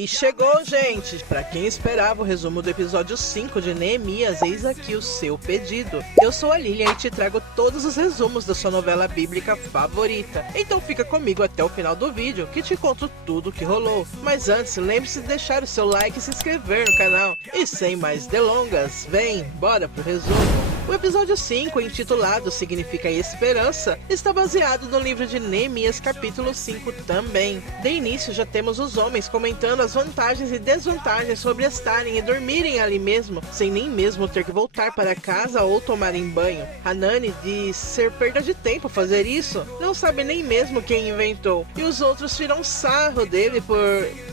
E chegou, gente! Pra quem esperava o resumo do episódio 5 de Neemias, eis aqui o seu pedido. Eu sou a Lilian e te trago todos os resumos da sua novela bíblica favorita. Então fica comigo até o final do vídeo que te conto tudo o que rolou. Mas antes, lembre-se de deixar o seu like e se inscrever no canal. E sem mais delongas, vem, bora pro resumo. O episódio 5, intitulado Significa Esperança, está baseado no livro de Neemias, capítulo 5 também. De início já temos os homens comentando as vantagens e desvantagens sobre estarem e dormirem ali mesmo, sem nem mesmo ter que voltar para casa ou tomarem banho. Hanani diz ser perda de tempo fazer isso, não sabe nem mesmo quem inventou, e os outros tiram sarro dele por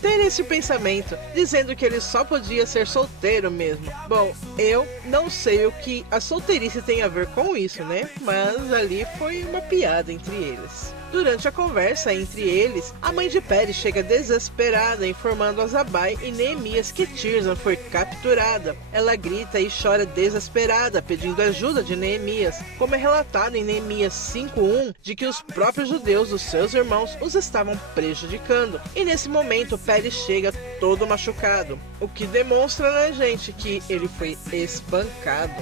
ter esse pensamento, dizendo que ele só podia ser solteiro mesmo. Bom, eu não sei o que a solteirice tem a ver com isso, né? Mas ali foi uma piada entre eles. Durante a conversa entre eles, a mãe de Pérez chega desesperada, informando a Zabai e Neemias que Tirzan foi capturada. Ela grita e chora desesperada, pedindo ajuda de Neemias, como é relatado em Neemias 5:1, de que os próprios judeus, os seus irmãos, os estavam prejudicando. E nesse momento, Pérez chega todo machucado, o que demonstra, né, gente, que ele foi espancado.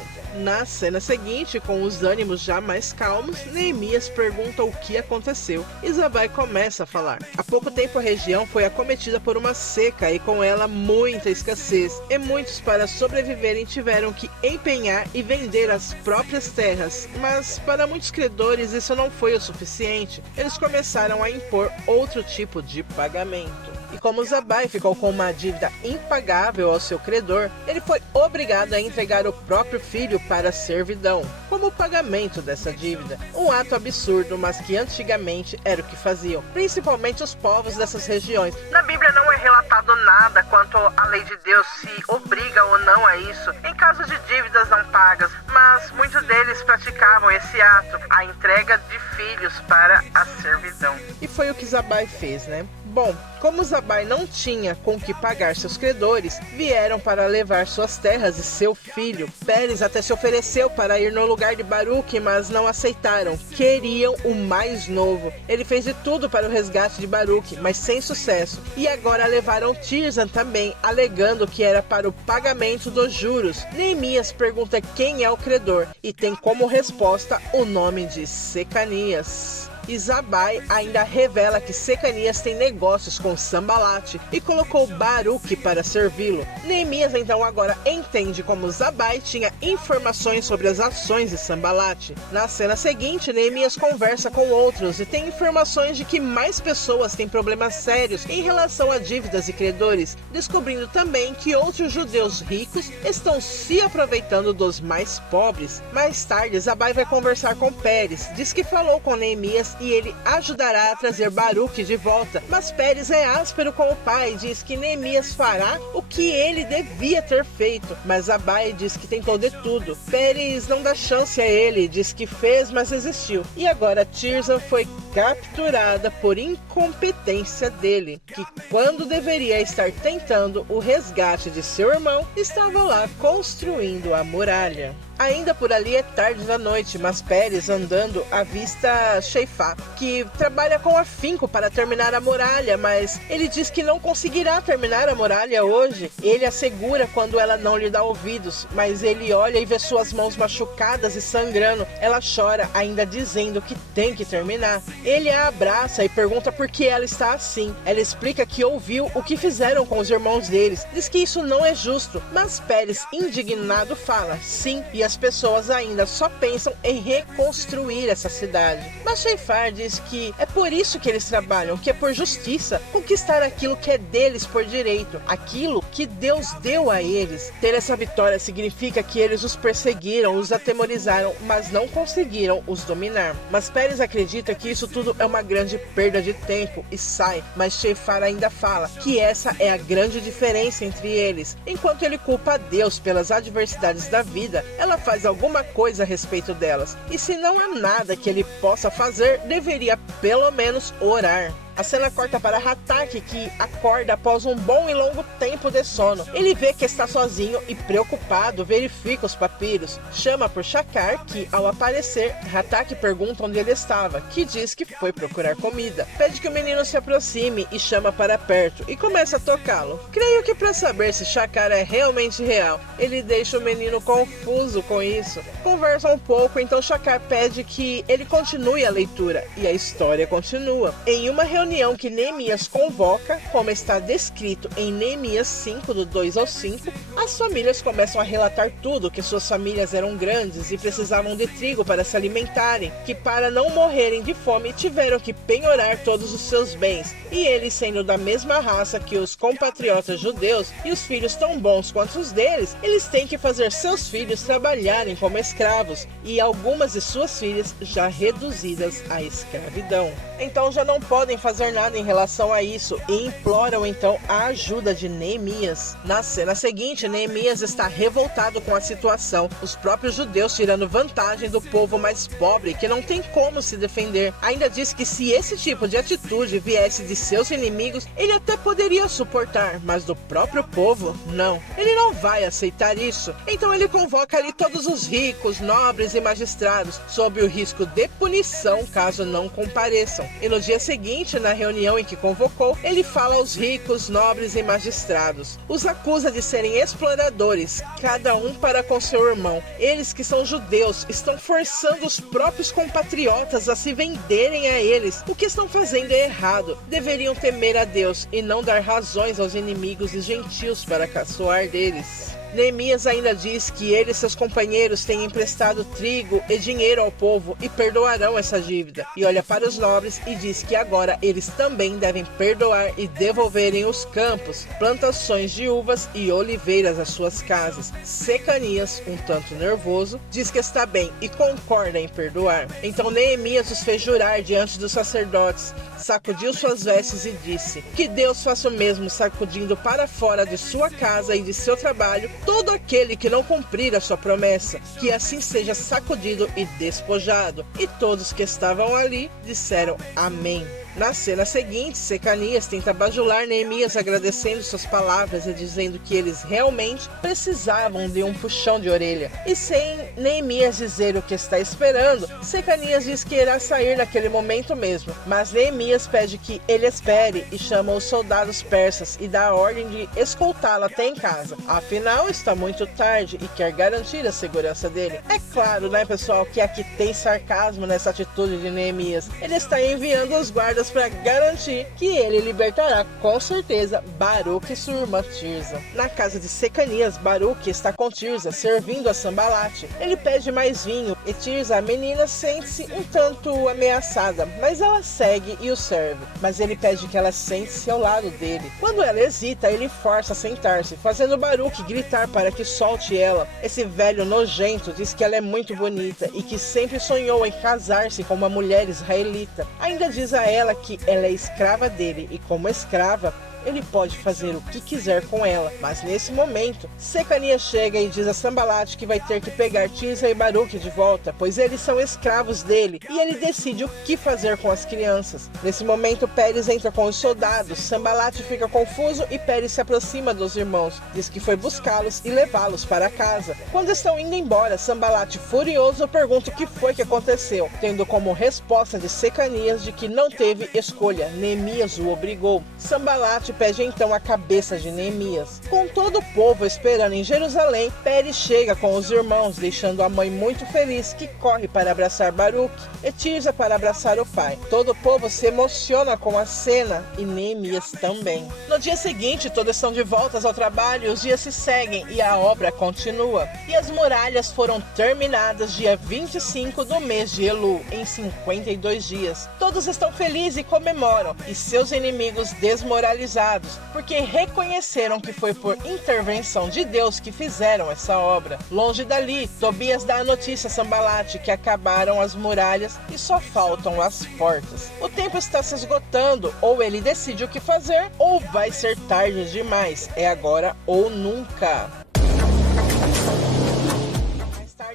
Na cena seguinte, com os ânimos já mais calmos, Neemias pergunta o que aconteceu e Zabai começa a falar. Há pouco tempo a região foi acometida por uma seca e com ela muita escassez, e muitos para sobreviverem tiveram que empenhar e vender as próprias terras, mas para muitos credores isso não foi o suficiente. Eles começaram a impor outro tipo de pagamento. E como Zabai ficou com uma dívida impagável ao seu credor, ele foi obrigado a entregar o próprio filho para a servidão, como pagamento dessa dívida. Um ato absurdo, mas que antigamente era o que faziam, principalmente os povos dessas regiões. Na Bíblia não é relatado nada quanto à lei de Deus se obriga ou não a isso, em caso de dívidas não pagas, mas muitos deles praticavam esse ato, a entrega de filhos para a servidão. E foi o que Zabai fez, né? Bom, como Zabai não tinha com que pagar seus credores, vieram para levar suas terras e seu filho. Pérez até se ofereceu para ir no lugar de Baruque, mas não aceitaram. Queriam o mais novo. Ele fez de tudo para o resgate de Baruque, mas sem sucesso. E agora levaram Tirzan também, alegando que era para o pagamento dos juros. Neemias pergunta quem é o credor e tem como resposta o nome de Secanias. E Zabai ainda revela que Secanias tem negócios com Sambalate e colocou Baruque para servi-lo. Neemias então agora entende como Zabai tinha informações sobre as ações de Sambalate. Na cena seguinte, Neemias conversa com outros e tem informações de que mais pessoas têm problemas sérios em relação a dívidas e credores, descobrindo também que outros judeus ricos estão se aproveitando dos mais pobres. Mais tarde, Zabai vai conversar com Pérez, diz que falou com Neemias e ele ajudará a trazer Baruque de volta, mas Pérez é áspero com o pai e diz que Neemias fará o que ele devia ter feito, mas Zabai diz que tentou de tudo. Pérez não dá chance a ele, diz que fez, mas resistiu. E agora Tirzan foi capturada por incompetência dele, que quando deveria estar tentando o resgate de seu irmão, estava lá construindo a muralha. Ainda por ali é tarde da noite, mas Pérez andando avista Sheifá, que trabalha com afinco para terminar a muralha, mas ele diz que não conseguirá terminar a muralha hoje. Ele assegura quando ela não lhe dá ouvidos, mas ele olha e vê suas mãos machucadas e sangrando. Ela chora, ainda dizendo que tem que terminar. Ele a abraça e pergunta por que ela está assim. Ela explica que ouviu o que fizeram com os irmãos deles, diz que isso não é justo, mas Pérez, indignado, fala sim, e as pessoas ainda só pensam em reconstruir essa cidade. Mas Sheifar diz que é por isso que eles trabalham, que é por justiça, conquistar aquilo que é deles por direito, aquilo que Deus deu a eles. Ter essa vitória significa que eles os perseguiram, os atemorizaram, mas não conseguiram os dominar. Mas Pérez acredita que isso tudo é uma grande perda de tempo e sai, mas Sheifar ainda fala que essa é a grande diferença entre eles. Enquanto ele culpa a Deus pelas adversidades da vida, ela faz alguma coisa a respeito delas. E se não há nada que ele possa fazer, deveria pelo menos orar. A cena corta para Hathach, que acorda após um bom e longo tempo de sono. Ele vê que está sozinho e, preocupado, verifica os papiros. Chama por Shakar, que, ao aparecer, Hathach pergunta onde ele estava, que diz que foi procurar comida. Pede que o menino se aproxime e chama para perto, e começa a tocá-lo. Creio que para saber se Shakar é realmente real, ele deixa o menino confuso com isso. Conversa um pouco, então Shakar pede que ele continue a leitura, e a história continua. Em uma reunião que Neemias convoca, como está descrito em Neemias 5, do 2 ao 5, as famílias começam a relatar tudo, que suas famílias eram grandes e precisavam de trigo para se alimentarem, que para não morrerem de fome tiveram que penhorar todos os seus bens, e eles, sendo da mesma raça que os compatriotas judeus e os filhos tão bons quanto os deles, eles têm que fazer seus filhos trabalharem como escravos, e algumas de suas filhas já reduzidas à escravidão. Então já não podem fazer nada em relação a isso e imploram então a ajuda de Neemias. Na cena seguinte, Neemias está revoltado com a situação, os próprios judeus tirando vantagem do povo mais pobre que não tem como se defender. Ainda diz que se esse tipo de atitude viesse de seus inimigos, ele até poderia suportar, mas do próprio povo, não. Ele não vai aceitar isso. Então ele convoca ali todos os ricos, nobres e magistrados, sob o risco de punição caso não compareçam. E no dia seguinte, na reunião em que convocou, ele fala aos ricos, nobres e magistrados. Os acusa de serem exploradores, cada um para com seu irmão. Eles que são judeus estão forçando os próprios compatriotas a se venderem a eles. O que estão fazendo é errado. Deveriam temer a Deus e não dar razões aos inimigos e gentios para caçoar deles. Neemias ainda diz que ele e seus companheiros têm emprestado trigo e dinheiro ao povo e perdoarão essa dívida. E olha para os nobres e diz que agora eles também devem perdoar e devolverem os campos, plantações de uvas e oliveiras às suas casas. Secanias, um tanto nervoso, diz que está bem e concorda em perdoar. Então Neemias os fez jurar diante dos sacerdotes, sacudiu suas vestes e disse: que Deus faça o mesmo, sacudindo para fora de sua casa e de seu trabalho todo aquele que não cumprir a sua promessa, que assim seja sacudido e despojado. E todos que estavam ali disseram amém. Na cena seguinte, Secanias tenta bajular Neemias agradecendo suas palavras e dizendo que eles realmente precisavam de um puxão de orelha. E sem Neemias dizer o que está esperando, Secanias diz que irá sair naquele momento mesmo. Mas Neemias pede que ele espere e chama os soldados persas e dá a ordem de escoltá-lo até em casa. Afinal, está muito tarde e quer garantir a segurança dele. É claro, né, pessoal, que aqui tem sarcasmo nessa atitude de Neemias. Ele está enviando os guardas para garantir que ele libertará com certeza Baruque e sua irmã Tirza. Na casa de Secanias, Baruque está com Tirza servindo a Sambalate. Ele pede mais vinho e Tirza, a menina, sente-se um tanto ameaçada, mas ela segue e o serve. Mas ele pede que ela sente-se ao lado dele. Quando ela hesita, ele força a sentar-se, fazendo Baruque gritar para que solte ela. Esse velho nojento diz que ela é muito bonita e que sempre sonhou em casar-se com uma mulher israelita. Ainda diz a ela que ela é escrava dele e, como escrava, ele pode fazer o que quiser com ela. Mas nesse momento, Secanias chega e diz a Sambalate que vai ter que pegar Tirza e Baruque de volta, pois eles são escravos dele, e ele decide o que fazer com as crianças. Nesse momento, Pérez entra com os soldados, Sambalate fica confuso e Pérez se aproxima dos irmãos, diz que foi buscá-los e levá-los para casa. Quando estão indo embora, Sambalate, furioso, pergunta o que foi que aconteceu, tendo como resposta de Secanias de que não teve escolha, Neemias o obrigou. Sambalate pede então a cabeça de Neemias. Com todo o povo esperando em Jerusalém, Pérez chega com os irmãos, deixando a mãe muito feliz, que corre para abraçar Baruque e Tirza para abraçar o pai. Todo o povo se emociona com a cena e Neemias também. No dia seguinte, todos estão de volta ao trabalho, os dias se seguem e a obra continua. E as muralhas foram terminadas dia 25 do mês de Elu, em 52 dias. Todos estão felizes e comemoram, e seus inimigos desmoralizados, porque reconheceram que foi por intervenção de Deus que fizeram essa obra. Longe dali, Tobias dá a notícia a Sambalate que acabaram as muralhas e só faltam as portas. O tempo está se esgotando, ou ele decide o que fazer, ou vai ser tarde demais. É agora ou nunca.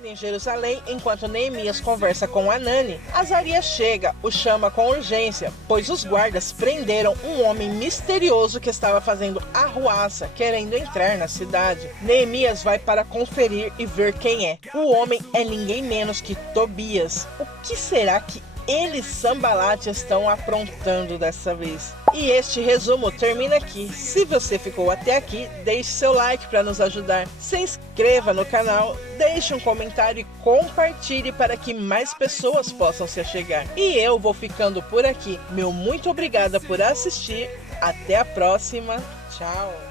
em Jerusalém, enquanto Neemias conversa com Hanani, Azarias chega, o chama com urgência, pois os guardas prenderam um homem misterioso que estava fazendo arruaça, querendo entrar na cidade. Neemias vai para conferir e ver quem é. O homem é ninguém menos que Tobias. O que será que eles, Sanbalat, estão aprontando dessa vez? E este resumo termina aqui. Se você ficou até aqui, deixe seu like para nos ajudar. Se inscreva no canal, deixe um comentário e compartilhe para que mais pessoas possam se achegar. E eu vou ficando por aqui. Meu muito obrigada por assistir. Até a próxima. Tchau.